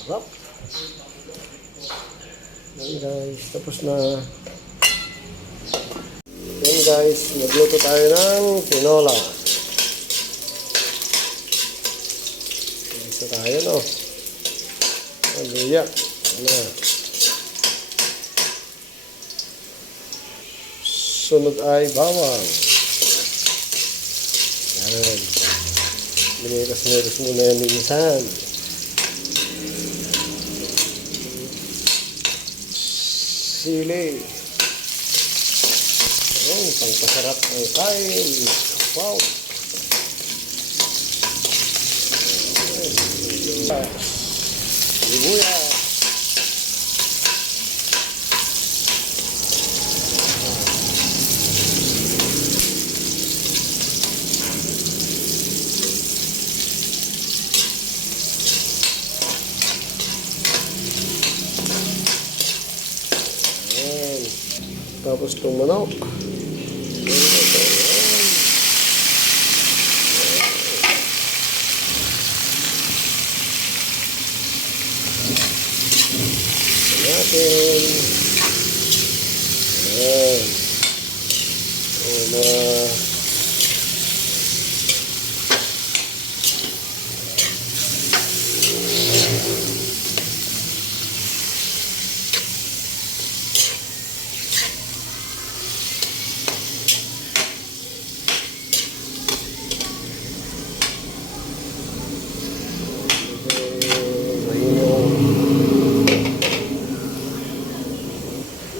Sarap. Yan guys, tapos na. Yan guys, nagluto tayo ng tinola. Isa tayo, no? Aluya. Ano? Sunod ay bawang. Yan. Miniras-miras muna yan minsan. Sili. Oh, pangpasarap ang kain. Wow. Sibuyas. Tapos itong manok. Natin. Ayan.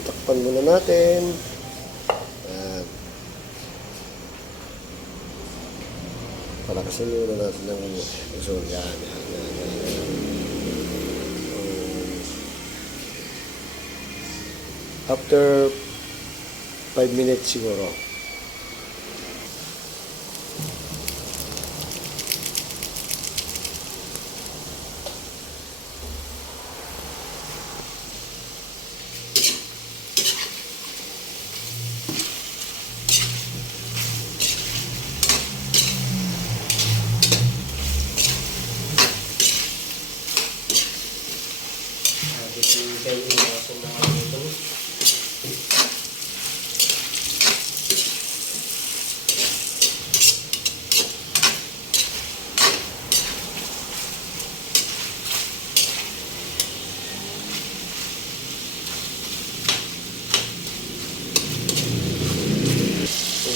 Takpan muna natin. Ayan. Palakasin muna natin ng uso. Yan. After 5 minutes siguro.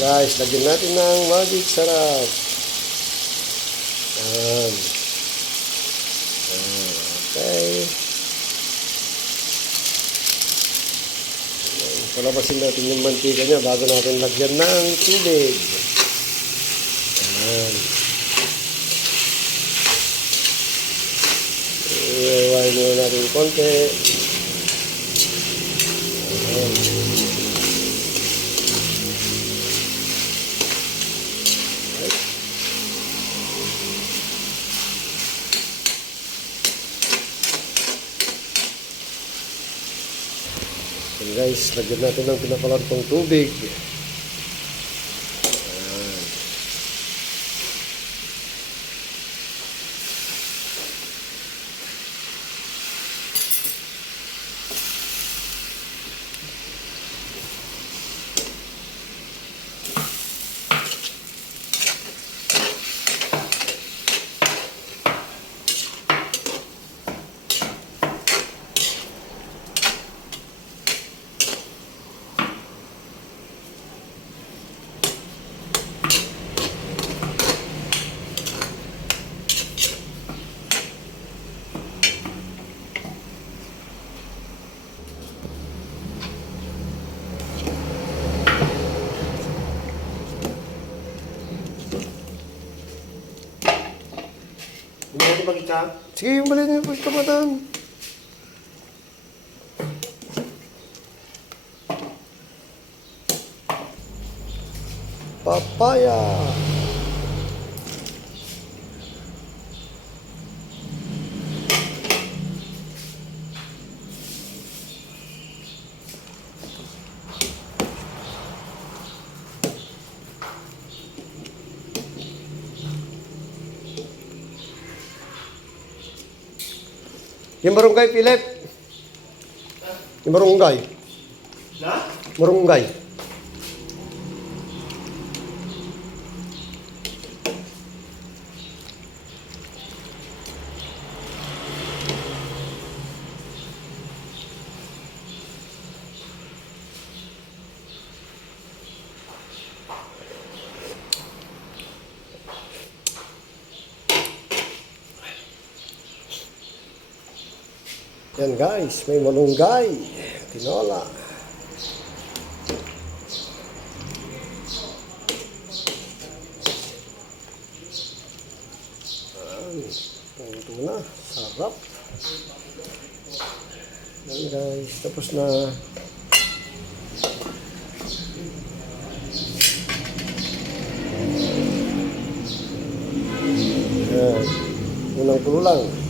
Guys, lagyan natin ng magic sarap. Ayan. Okay. Palabasin natin yung mantika niya bago natin lagyan ng tubig. Ayan. Iwain muna natin konti. Ayan. And guys, lagyan natin ng pinakalantong tubig. Ayan. Hindi natin mag-ika? Sige, yung balik niyo pagkamatan. Papaya. Yung marunggay, Philip. Yung marunggay. Na? Marunggay. Yan guys, may malunggay. Tinola. Ito na. Sarap. Yan guys, tapos na. Yan. Unang kulo lang.